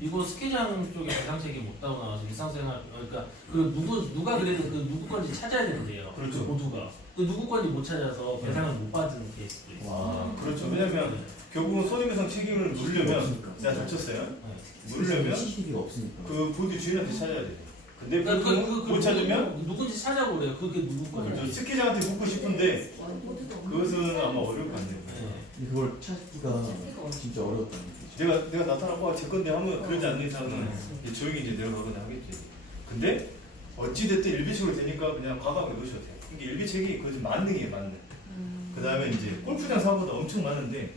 이거 스키장 쪽에 배상 책임 못다고 나와서 일상생활 그러니까 그 누가 그래도 그 누구 건지 찾아야 되는데요. 그렇죠. 그 보드가 그 누구 건지 못 찾아서 배상을 못 받은 케이스도 있어요. 와, 그렇죠. 왜냐면 결국은 손해배상 책임을 물려면 내가 다쳤어요. 물려면 CCTV가 없으니까. 그 보드 주인한테 찾아야 돼요. 근데 그러니까 보통 못 찾으면 누군지 찾아고 그래요. 그게 누구 건지. 그렇죠. 스키장한테 묻고 싶은데 그것은 아마 어려울 것 같네요. 네. 근데 그걸 찾기가 진짜 어려웠다는 얘기죠. 내가 나타나고 제 건데 하면 그러지 않는 이상은 이제 조용히 이제 내려가거나 하겠지. 근데 어찌됐든 일비책으로 되니까 그냥 과감하게 놓으셔도 돼요. 이게 일비책이 그것이 만능이에요, 만능. 그 다음에 이제 골프장 사고도 엄청 많은데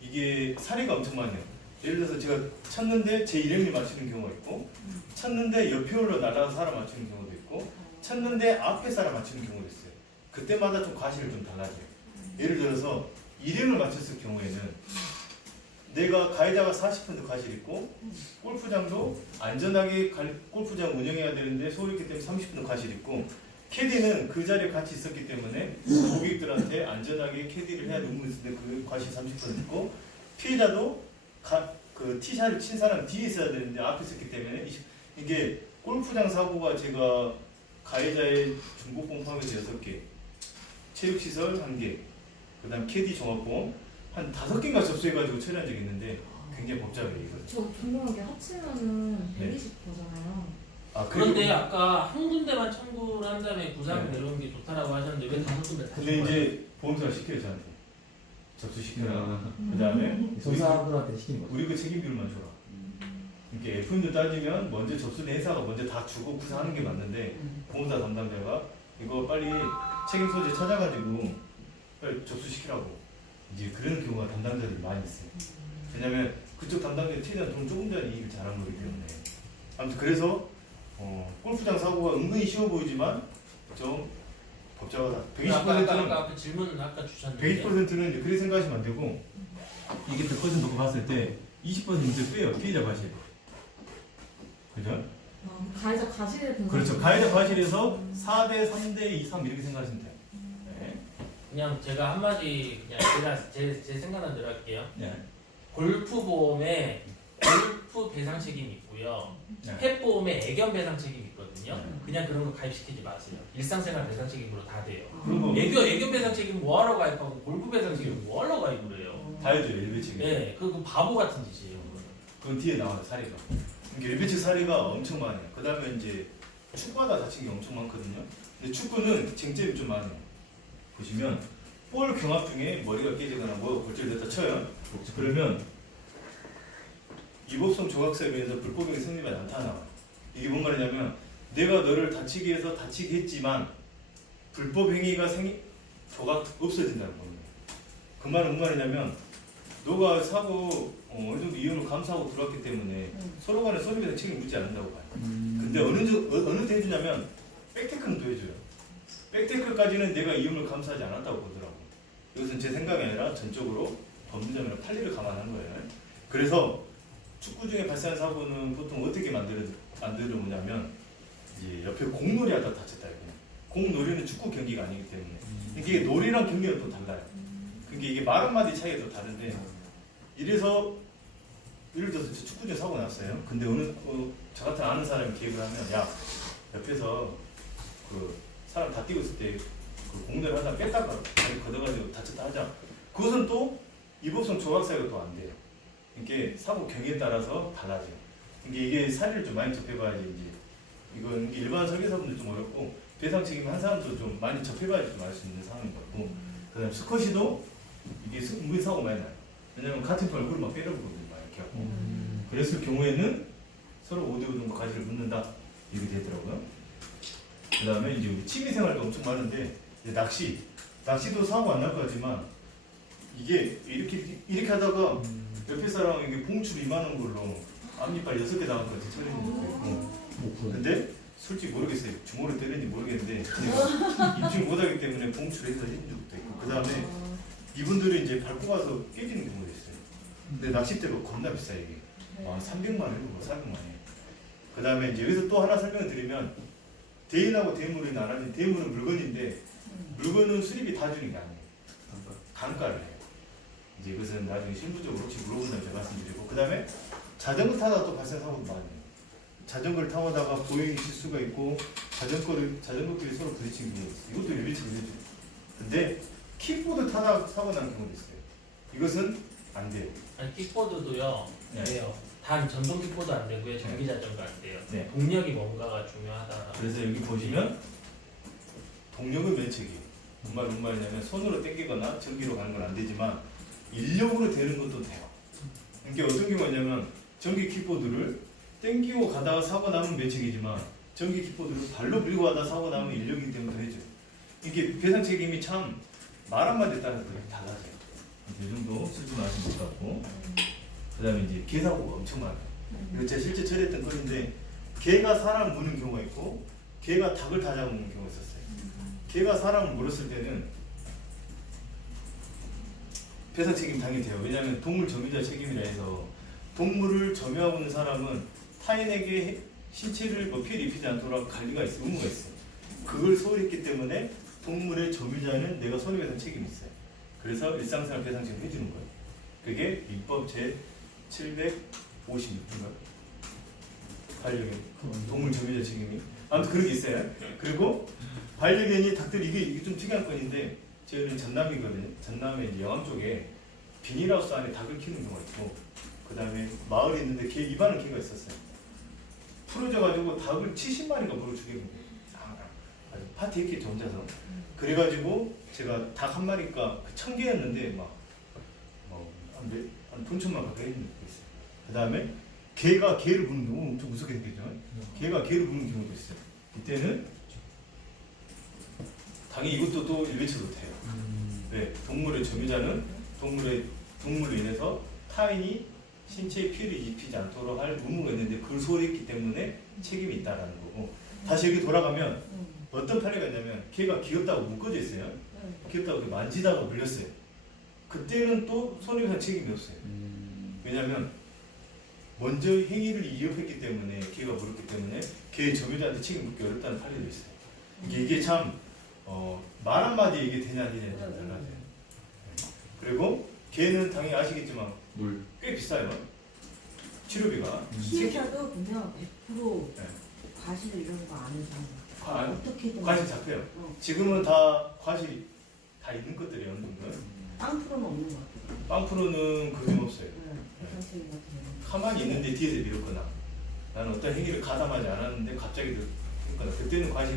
이게 사례가 엄청 많아요. 예를 들어서 제가 쳤는데 제 이름이 맞추는 경우가 있고 쳤는데 옆에 올라 날아가서 사람 맞추는 경우도 있고 쳤는데 앞에 사람 맞추는 경우도 있어요. 그때마다 좀 과실을 좀 달라져요. 예를 들어서 이름을 맞췄을 경우에는 내가 가해자가 40% 과실 있고 골프장도 안전하게 골프장 운영해야 되는데 소홀했기 때문에 30% 과실 있고 캐디는 그 자리에 같이 있었기 때문에 고객들한테 안전하게 캐디를 해야 되는 의무인데 그 과실 30% 있고 피해자도 그 티샷을 친 사람 뒤에 있어야 되는데 앞에 있었기 때문에 이게 골프장 사고가 제가 가해자의 중복보험 포함해서 6개, 체육시설 1개, 그 다음 캐디 종합보험 한 5개인가 접수해가지고 처리한 적이 있는데 굉장히 복잡해요 이거. 저 궁금한 게 합치면은 네. 120%잖아요. 아, 그런데 아까 한 군데만 청구를 한 다음에 구상 네. 내려오는 게 좋다라고 하셨는데 왜 5군데 다 근데 이제 보험사가 시켜요 저한테 접수시켜라. 그 다음에 손사분들한테 시키는 거죠. 우리 그 책임비율만 줘라. 이렇게 FM도 따지면 먼저 접수된 회사가 먼저 다 주고 구상하는 게 맞는데 보험사 담당자가 이거 빨리 책임 소재 찾아가지고 빨리 접수시키라고 이제 그런 경우가 담당자들이 많이 있어요. 왜냐면 그쪽 담당자들이 최대한 돈 조금 전에 일을 잘한 거기 때문에. 아무튼 그래서 골프장 사고가 은근히 쉬워 보이지만 좀 복잡하다. 120%는 아까 그 질문 아까 주셨는데 120%는 이제 그렇게 생각하시면 안 되고 이게 100% 놓고 봤을 때 20% 이제 빼요. 피해자 과실. 그죠? 가해자 과실을 든 그렇죠. 가해자 과실에서 4대 3대 2, 3 이렇게 생각하시면 돼요. 네. 그냥 제가 한마디 그냥 제가 제 생각난 대로 할게요. 네. 골프 보험에 골프 배상 책임이 있고요. 네. 펫보험에 애견 배상 책임이 있거든요. 네. 그냥 그런 거 가입시키지 마세요. 일상생활 배상 책임으로 다 돼요. 그리고 애견 배상 책임 뭐하러 가입하고 골프 배상 책임 뭐하러 가입을 해요? 다 해줘요 일배측이. 네, 그 바보 같은 짓이에요. 그건 뒤에 나와요 사례가. 이게 일배측 사례가 엄청 많아요. 그 다음에 이제 축구하다 다친 게 엄청 많거든요. 근데 축구는 쟁점이 좀 많아요. 보시면 볼 경합 중에 머리가 깨지거나 뭐 골절됐다 쳐요. 그러면 이법성 조각사에 의해서 불법행위 성립이 나타나. 이게 뭔 말이냐면 내가 너를 다치게 해서 다치게 했지만 불법행위가 조각 없어진다는 겁니다. 그 말은 뭔 말이냐면 너가 사고 어느 정도 이혼을 감수하고 들어왔기 때문에 서로 간에 손해배상 책임 묻지 않는다고 봐요. 근데 어느 때 해주냐면 백테크는 또 해줘요. 백테크까지는 내가 이혼을 감수하지 않았다고 보더라고. 이것은 제 생각이 아니라 전적으로 법률자면 판례를 감안한 거예요. 그래서 축구 중에 발생한 사고는 보통 어떻게 만들어보냐면 이제 옆에 공놀이 하다 다쳤다 이거. 공놀이는 축구 경기가 아니기 때문에 이게 놀이랑 경기는 또 달라요. 그게 이게 말 한마디 차이가 또 다른데 이래서 예를 들어서 축구 중에 사고 났어요. 근데 저 같은 아는 사람이 기획을 하면 야 옆에서 그 사람 다 뛰고 있을 때 그 공놀이 하다 뺐다가 다리 걷어가지고 다쳤다 하자. 그것은 또 이법성 조각사유가 또 안 돼요. 이게 사고 경위에 따라서 달라져요. 이게 사례를 좀 많이 접해봐야지 이제 이건 일반 설계사분들 좀 어렵고 배상 책임 한 사람도 좀 많이 접해봐야지 좀 알 수 있는 상황인 것 같고 그다음에 스쿼시도 이게 은근히 사고 많이 나요. 왜냐면 같은 편 얼굴을 막 때려보거든요. 막 이렇게 하고 그랬을 경우에는 서로 5대5 정도 가지를 묻는다 이렇게 되더라고요. 그다음에 이제 우리 취미생활도 엄청 많은데 이제 낚시도 사고 안 날 것 같지만 이게 이렇게 하다가 옆에 사람에게 봉출 이만한 걸로 앞니빨 6개 나갈 것 같아 처리는 있고 근데 솔직히 모르겠어요. 주먹으로 때리는지 모르겠는데 내가 입증 못하기 때문에 봉출을 해서 해준 적도 있고 그 다음에 이분들이 이제 밟고 가서 깨지는 경우도 있어요. 근데 낚싯대가 겁나 비싸 이게 300만 원, 400만 원. 그 다음에 이제 여기서 또 하나 설명을 드리면 대인하고 대물이 나란히 대물은 물건인데 물건은 수리비 다 주는 게 아니에요. 감가를 해요. 이제 이것은 나중에 실무적으로 혹시 물어본다면 제가 말씀드리고 그 다음에 자전거 타다 또 발생 사고도 많아요. 자전거를 타다가 보행이 실수가 있고 자전거끼리 서로 부딪힌 경우도 있어요. 이것도 일비책이죠. 근데 킥보드 타다 사고 나는 경우도 있어요. 이것은 안 돼요. 아니 킥보드도요. 네. 돼요. 단 전동 킥보드 안 되고요. 전기 자전거 안 돼요. 네. 동력이 뭔가가 중요하다. 그래서 여기 보시면 동력은 면책이에요. 뭔 말이냐면 손으로 당기거나 전기로 가는 건 안 되지만 인력으로 되는 것도 돼요. 이게 어떤 경우냐면 전기 킥보드를 당기고 가다가 사고 나면 면책이지만 전기 킥보드를 발로 밀고 가다 사고 나면 인력이기 때문에 더 해줘요. 이게 배상 책임이 참 말 한마디에 따라서 되게 달라져요. 이 정도 수준 아시면 될 것 같고 그 다음에 이제 개 사고가 엄청 많아요. 이거 제가 실제 처리했던 건인데 개가 사람 무는 경우가 있고 개가 닭을 다 잡아먹는 경우가 있었어요. 개가 사람을 물었을 때는 배상 책임 당연히 돼요. 왜냐하면 동물 점유자 책임이라 해서 동물을 점유하고 있는 사람은 타인에게 신체를 피해를 입히지 않도록 관리가 있어요. 의무가 있어요. 그걸 소홀했기 때문에 동물의 점유자는 내가 손해배상 책임이 있어요. 그래서 일상생활 배상 책임 해주는 거예요. 그게 민법 제 756인가? 반려견 동물 점유자 책임이 아무튼 그런 게 있어요. 그리고 반려견이 닭들이 이게 좀 특이한 건인데 저희는 전남이거든요. 전남에 이제 영암 쪽에 비닐하우스 안에 닭을 키우는 경우가 있고 그 다음에 마을에 있는데 개 입안은 개가 있었어요. 풀어져가지고 닭을 70마리가 물어 죽이는 거예요. 아주 파티했겠죠 혼자서. 그래가지고 제가 닭 한 마리가 1000개였는데 한 돈천만 가까이 했는 게 있어요. 그 다음에 개가 개를 부는 경우 엄청 무섭게 생겼죠. 개가 개를 부는 경우도 있어요. 이때는 당연히 이것도 또 일배체도 돼요. 네, 동물의 점유자는 동물로 인해서 타인이 신체에 피해를 입히지 않도록 할 의무가 있는데 그걸 소홀했기 때문에 책임이 있다라는 거고 다시 여기 돌아가면 어떤 판례가 있냐면 개가 귀엽다고 묶어져 있어요. 귀엽다고 만지다가 물렸어요. 그때는 또 손해배상 책임이 없어요. 왜냐하면 먼저 행위를 이어했기 때문에 개가 물었기 때문에 개의 점유자한테 책임 묻기 어렵다는 판례도 있어요. 이게 참 말 한마디에 이게 되냐 안 되냐는 좀 달라져요. 그리고 개는 당연히 아시겠지만 꽤 비싸요. 치료비가 피해자도 보면 100% 네. 과실 이런 거 안 해서 아, 어떻게든 과실 잡혀요. 어, 지금은 다 과실이 다 있는 것들이에요. 어느 정도. 빵 프로는 없는 것 같아요. 빵 프로는 그게 없어요. 배상책임 같은 경우는. 가만히 있는데 뒤에서 밀었거나 나는 어떤 행위를 가담하지 않았는데 갑자기 밀었거나 그때는 과실